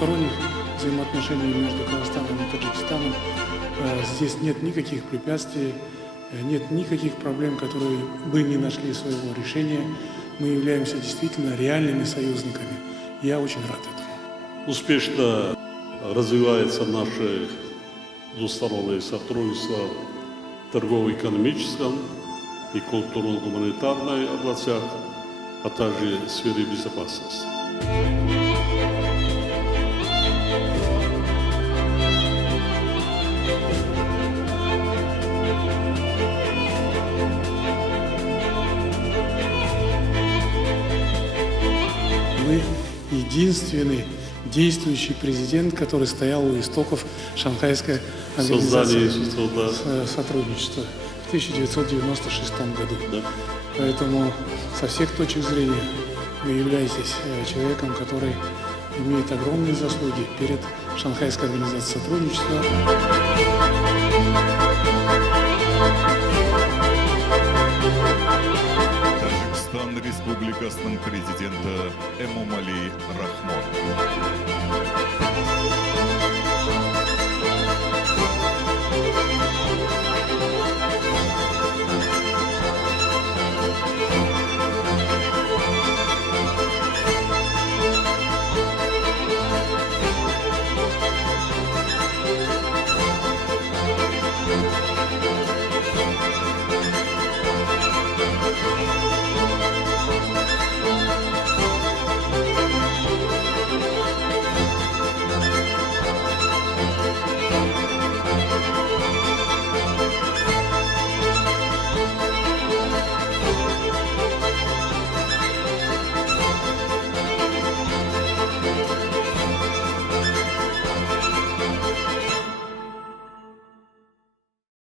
двусторонних взаимоотношений между Казахстаном и Таджикистаном здесь нет никаких препятствий, нет никаких проблем, которые бы не нашли своего решения. Мы являемся действительно реальными союзниками. Я очень рад этому. Успешно развивается наше двустороннее сотрудничество в торгово-экономическом и культурно-гуманитарной областях, а также в сфере безопасности. Мы единственный действующий президент, который стоял у истоков Шанхайской организации сотрудничества в 1996 году. Да. Поэтому со всех точек зрения вы являетесь человеком, который имеет огромные заслуги перед Шанхайской организацией сотрудничества. Республикасының президенті Эмомали Рахмон.